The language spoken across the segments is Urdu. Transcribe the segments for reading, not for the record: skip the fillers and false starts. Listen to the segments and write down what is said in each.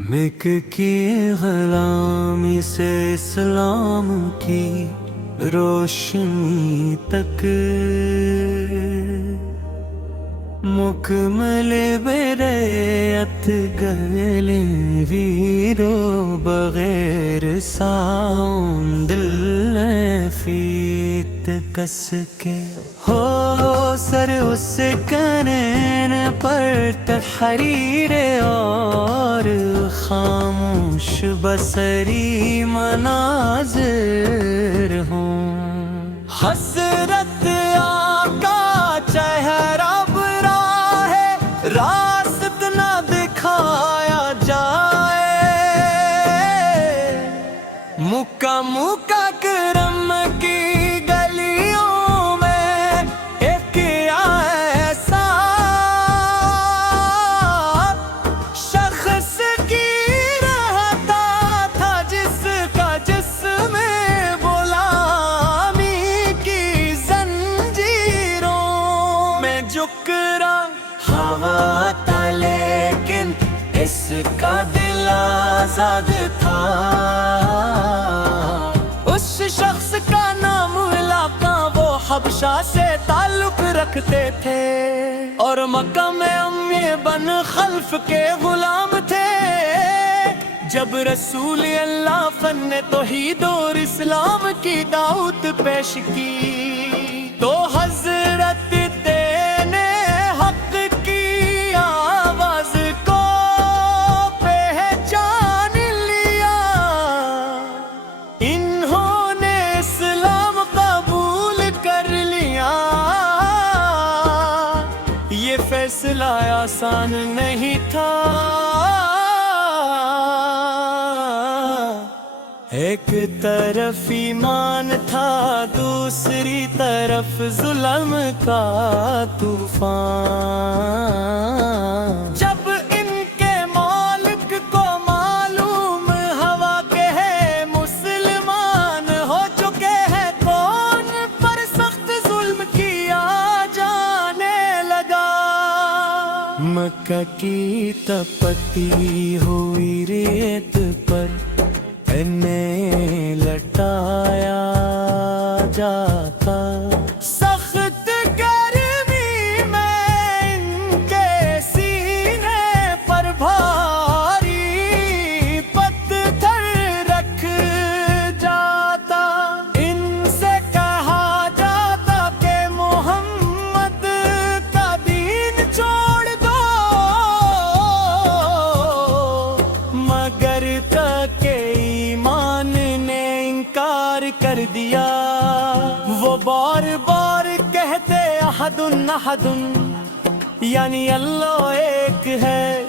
مک کی غلامی سے اسلام کی روشنی تک مکمل بیریت گلے ویرو بغیر ساؤں دل فیت کس کے ہو سر اس کنین پر تحریر اور خاموش بصری مناظر ہوں حسرت آقا چہرہ برا ہے راست نہ دکھایا جائے مکہ مکہ کرم کی گلیوں میں ایک ایسا شخص کی رہتا تھا جس کا جسم غلامی کی زنجیروں میں جھک رہا ہوا تھا لیکن اس کا دل آزاد تھا اس شخص کا نام علاقہ وہ حبشہ سے تعلق رکھتے تھے اور مکہ میں امی بن خلف کے غلام تھے جب رسول اللہ فن توحید اور اسلام کی دعوت پیش کی تو حضرت نے حق کی آواز کو پہچان لیا انہوں نے اسلام قبول کر لیا یہ فیصلہ آسان نہیں تھا ایک طرف ایمان تھا دوسری طرف ظلم کا طوفان جب ان کے مالک کو معلوم ہوا کہ ہے مسلمان ہو چکے ہیں کون پر سخت ظلم کیا جانے لگا مکہ کی تپتی ہوئی ریت پر انہیں لٹایا جاتا سخت گرمی میں ان کے سینے پر بھاری پتھر رکھ جاتا ان سے کہا جاتا کہ محمد کا دین چھوڑ دو مگر تک ایمان نے انکار کر دیا وہ بار بار کہتے احد احد یعنی اللہ ایک ہے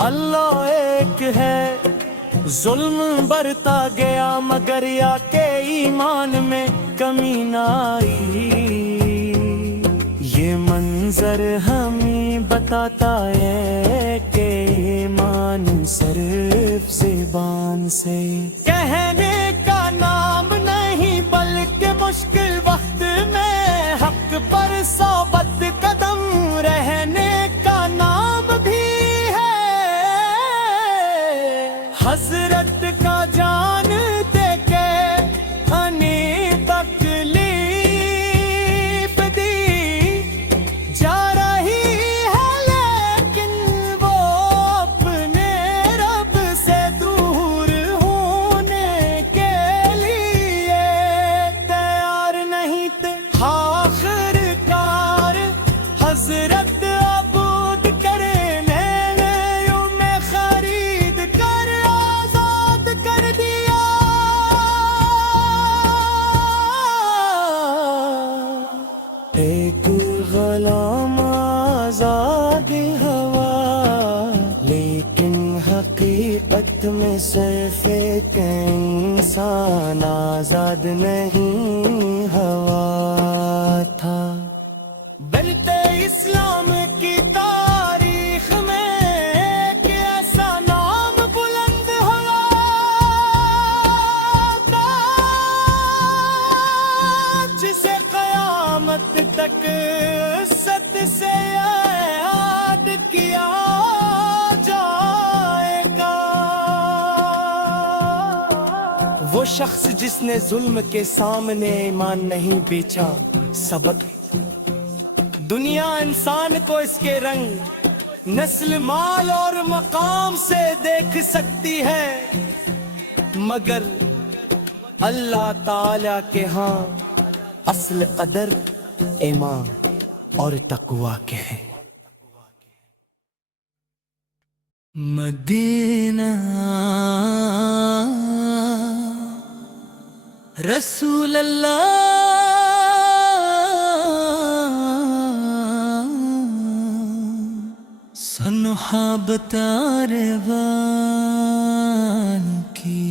اللہ ایک ہے ظلم برتا گیا مگر یا کہ ایمان میں کمی نہ آئی یہ منظر ہمیں بتاتا ہے کہ ایمان صرف زبان سے کہنے کا نام نہیں بلکہ مشکل وقت میں حق پر ثابت قدم رہنے کا نام بھی ہے حضرت کا جانتے کہ انہیں تکلیف دی جا رہی ہے لیکن وہ اپنے رب سے دور ہونے کے لیے تیار نہیں تھے آخر کار حضرت عبود کرنے انہیں خرید کر آزاد کر دیا ایک غلام آزاد ہوا لیکن حقیقت میں صرف ایک انسان آزاد نہیں ہوا تھا بنتے اسلام کی تاریخ میں ایک ایسا نام بلند ہوا تھا جسے قیامت تک ست سے یاد کیا جائے گا وہ شخص جس نے ظلم کے سامنے ایمان نہیں بیچا. سبق: دنیا انسان کو اس کے رنگ، نسل، مال اور مقام سے دیکھ سکتی ہے، مگر اللہ تعالی کے ہاں اصل قدر ایمان اور تقوی کے ہے. مدینہ رسول اللہ سنحابتار بان کی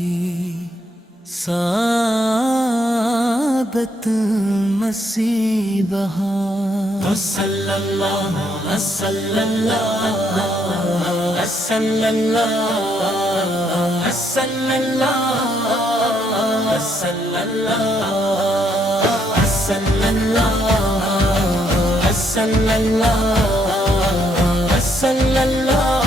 سعادت مسیبہ. صلی اللہ صلی اللہ صلی اللہ صلی اللہ صلی اللہ صلی اللہ صلی اللہ صلی اللہ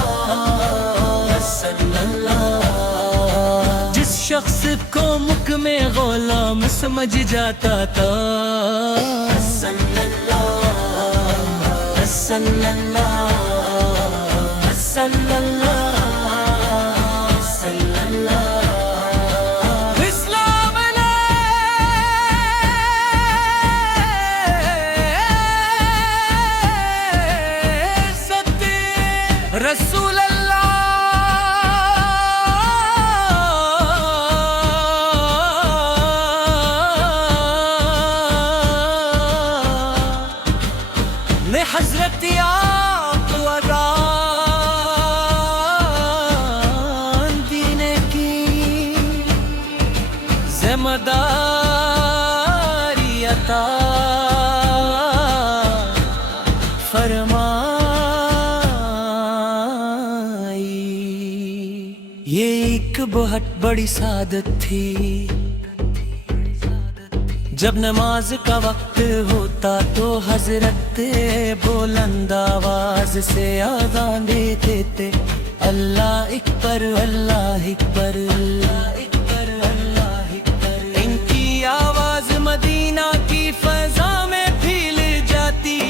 صلی اللہ. جس شخص کو مکھ میں غلام سمجھ جاتا تھا، صلی اللہ صلی اللہ صلی اللہ صلی اللہ. اسلام نے ستے رسول اللہ نے حضرت آپ وران دینے کی ذمہ داری عطا فرمائی. یہ ایک بہت بڑی سعادت تھی. جب نماز کا وقت ہوتا تو حضرت بلند آواز سے اذان دیتے تھے، اللہ اکبر اللہ اکبر اللہ اکبر اللہ اکبر. ان کی آواز مدینہ کی فضا میں پھیل جاتی،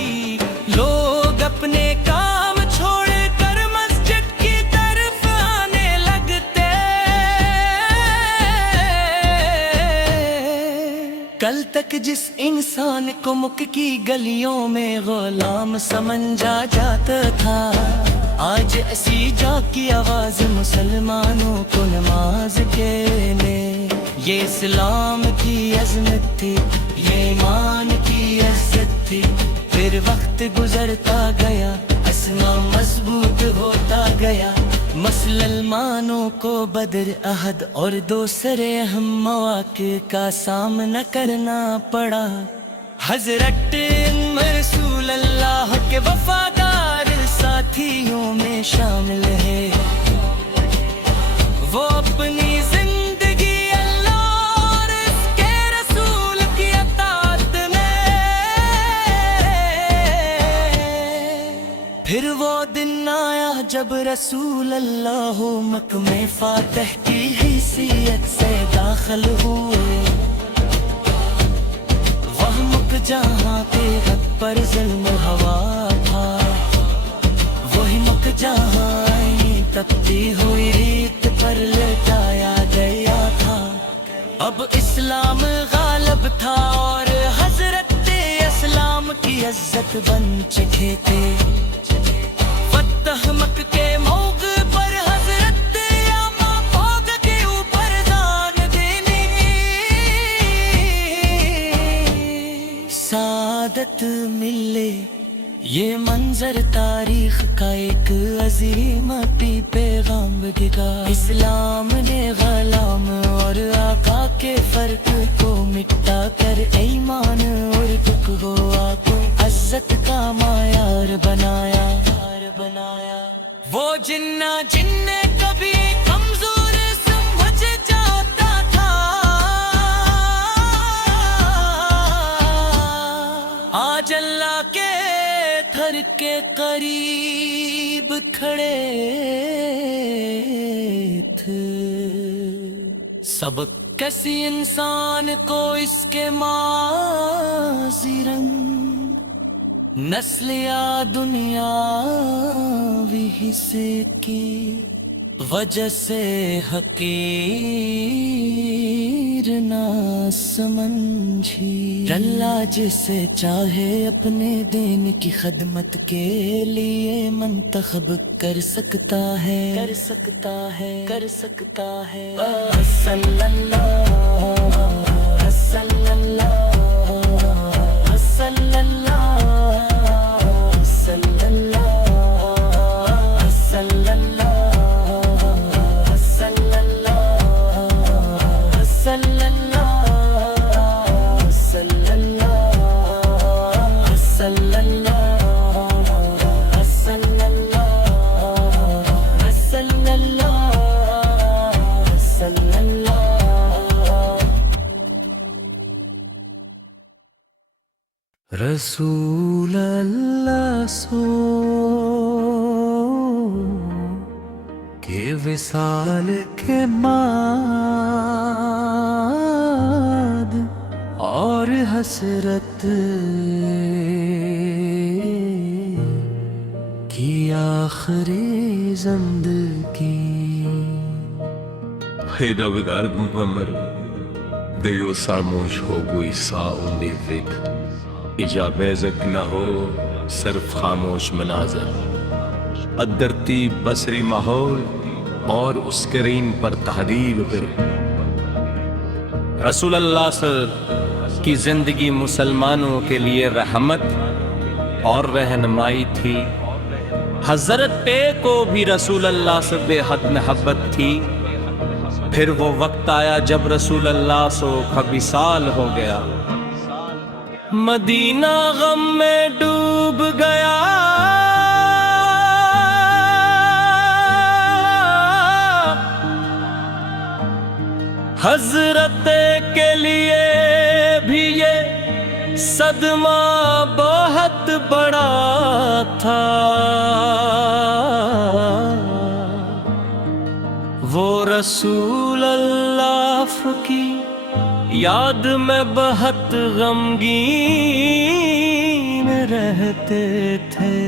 لوگ اپنے کام چھوڑ کر مسجد کی طرف آنے لگتے. کل تک جس انسان کو مکھ کی گلیوں میں غلام سمجھا جاتا تھا، آج ایسی جا کی آواز مسلمانوں کو نماز کے لے. یہ اسلام کی عظمت تھی، یہ ایمان کی عزت تھی. پھر وقت گزرتا گیا، اسلام مضبوط ہوتا گیا. مسلمانوں کو بدر، احد اور دوسرے اہم مواقع کا سامنا کرنا پڑا. حضرت رسول اللہ کے وفادار ساتھیوں میں شامل ہے. وہ اپنی زندگی اللہ اور اس کے رسول کی اطاعت میں. پھر وہ دن آیا جب رسول اللہ مکہ میں فاتح کی حیثیت سے داخل ہوئے. وہ مکہ جہاں پہ حق پر ظلم ہوا تھا، وہی مکہ جہاں تپتی ہوئی ریت پر لٹایا گیا تھا. اب اسلام غالب تھا اور حضرت اسلام کی عزت بن چکے تھے. فتح مکہ کے موقع پر حضرت یاما فوج کے اوپر دان دینی سعادت ملے. یہ منظر تاریخ کا ایک عظیم پیغام گا. اسلام نے غلام اور آقا کے فرق کو مٹا کر ایمان اور تقوی کو عزت کا معیار بنایا. وہ جنہ جن نے کبھی کمزور سمجھ جاتا تھا، آج اللہ کے تھر کے قریب کھڑے تھے. سبق: کسی انسان کو اس کے ماضی رنگ نسل یا دنیاوی حصے کی وجہ سے حقیر نہ سمجھی، اللہ جسے چاہے اپنے دین کی خدمت کے لیے منتخب کر سکتا ہے، کر سکتا ہے، کر سکتا ہے۔ صلی اللہ صلی اللہ صلی اللہ صلی اللہ صلی اللہ رسول اللہ سو کے وصال کے بعد اور حسرت کی آخری زندگی، خیداوگار محمد دیو ساموش ہو گئی ساؤنی فکر، اجابیزک نہ ہو صرف خاموش مناظر، ادرتی بصری ماحول اور اسکرین پر تحریر پہ رسول اللہ صلی اللہ علیہ وسلم کی زندگی مسلمانوں کے لیے رحمت اور رہنمائی تھی۔ حضرت پہ کو بھی رسول اللہ سے بے حد محبت تھی۔ پھر وہ وقت آیا جب رسول اللہ سو کا وصال ہو گیا، مدینہ غم میں ڈوب گیا، حضرت کے لیے بھی یہ صدمہ بہت بڑا تھا۔ وہ رسول اللہ کی یاد میں بہت غمگین رہتے تھے۔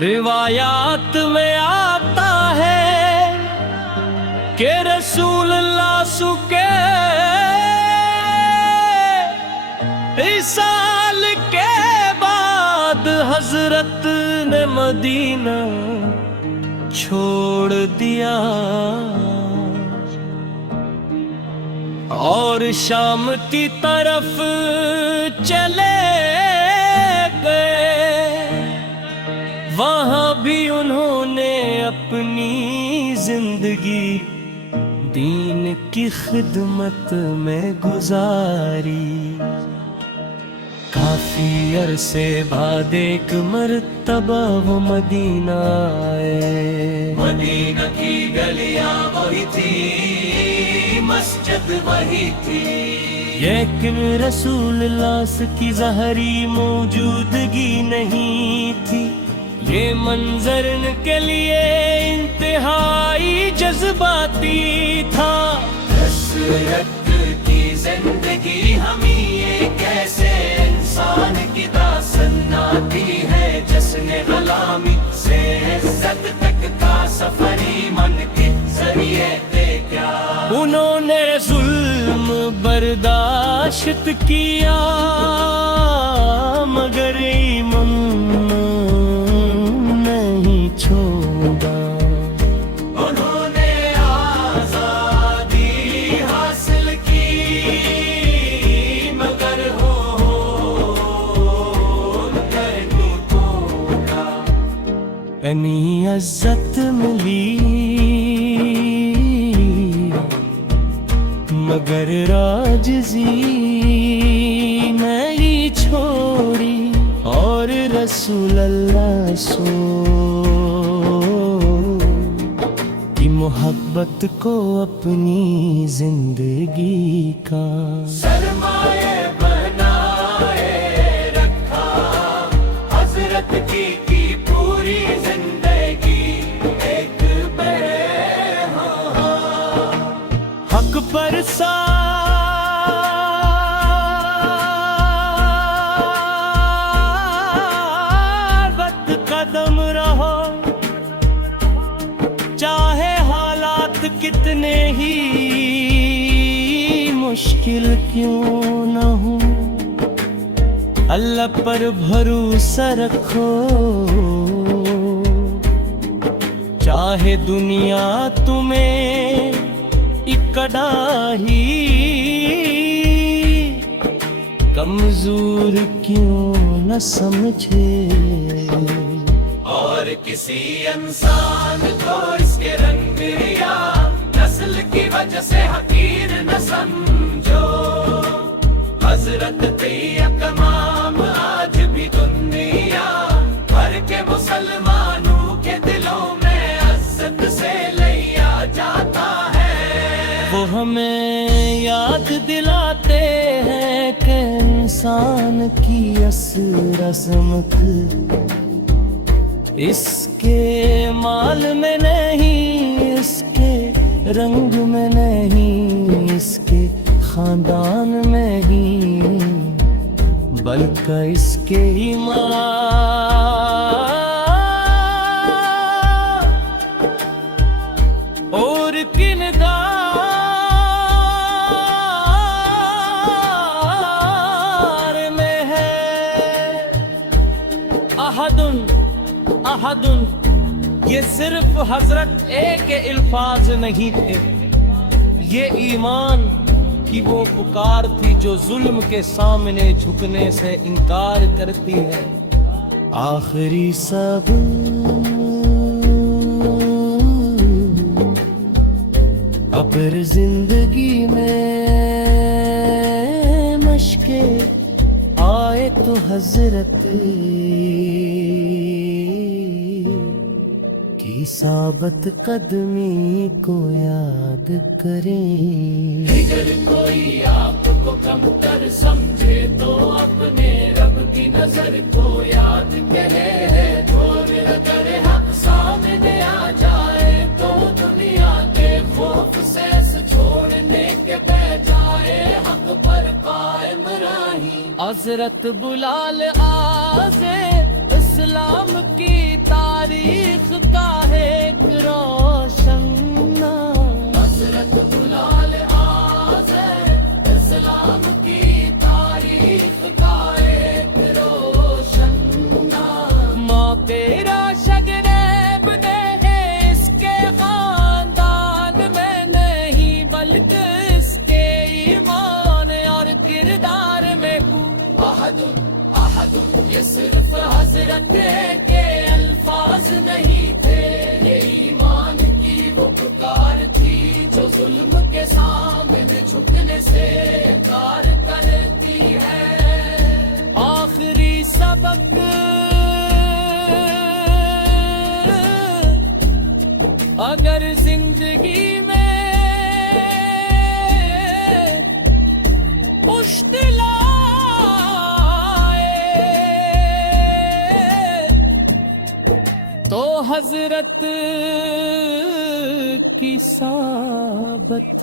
روایات میں آتا ہے کہ رسول اللہ کے وصال کے بعد حضرت نے مدینہ چھوڑ دیا اور شام کی طرف چلے گئے۔ وہاں بھی انہوں نے اپنی زندگی دین کی خدمت میں گزاری۔ کافی عرصے بعد ایک مرتبہ وہ مدینہ آئے۔ مدینہ کی گلیاں وہی تھی، مسجد وہی تھی، لیکن رسول اللہ کی ظاہری موجودگی نہیں تھی۔ یہ منظر ان کے لیے انتہائی جذباتی تھا۔ حسرت کی زندگی ہمیں ایک ایسے انسان کی داستان آتی ہے جس نے غلامی سے عزت تک کا سفری من کے ذریعے دیکھا۔ انہوں نے ظلم برداشت کیا مگر ایمان نہیں چھوڑا۔ انہوں نے آزادی حاصل کی مگر انی عزت ملی مگر راجزی نہیں چھوڑی، اور رسول اللہ سو کی محبت کو اپنی زندگی کا سرمایہ بنائے رکھا۔ حضرت کی پوری زندگی ایک ثابت قدم رہو، چاہے حالات کتنے ہی مشکل کیوں نہ ہوں، اللہ پر بھروسہ رکھو، چاہے دنیا تمہیں اکڑا ہی کمزور کیوں نہ سمجھے، اور کسی انسان کو اس کے رنگ یا نسل کی وجہ سے حقیر نہ سمجھو، حضرت تمام آج بھی دنیا بھر کے مسلمانوں کے دلوں میں عزت سے لیا جاتا ہے، وہ ہمیں یاد دلاتے ہیں کہ انسان کی اصل عظمت اس کے مال میں نہیں، اس کے رنگ میں نہیں، اس کے خاندان میں ہی، بلکہ اس کے ایمان اور کردار میں ہے۔ احد یہ صرف حضرت ایک کے الفاظ نہیں تھے، یہ ایمان کی وہ پکار تھی جو ظلم کے سامنے جھکنے سے انکار کرتی ہے۔ آخری سب ابر زندگی میں مشکل آئے تو حضرت کی ثابت قدمی کو یاد کریں۔ اگر کوئی آپ کو کم تر سمجھے تو اپنے رب کی نظر کو یاد کرے، اور اگر حق سامنے آ جائے تو دنیا کے خوف سے چھوڑنے کے بجائے حق پر قائم رہی۔ حضرت بلال آغازِ اسلام کی تاریخ کا ایک روشن نام، حضرت بلال آغازِ اسلام کی تاریخ کا ایک روشن نام، ماں تیرا شگریب دے ہے اس کے خاندان میں نہیں، بلکہ اس کے ایمان اور کردار میں۔ احد یہ صرف حضرت کے الفاظ نہیں تھے، یہ ایمان کی وہ پکار تھی جو ظلم کے سامنے جھکنے سے انکار کرتی ہے۔ آخری سبق اگر زندگی میں مشکل تو حضرت کی ثابت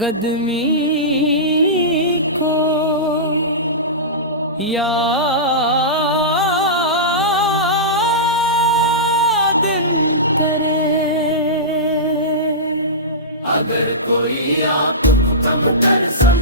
قدمی کو یاد کرے۔ اگر کوئی آپ کو کم تر سمجھے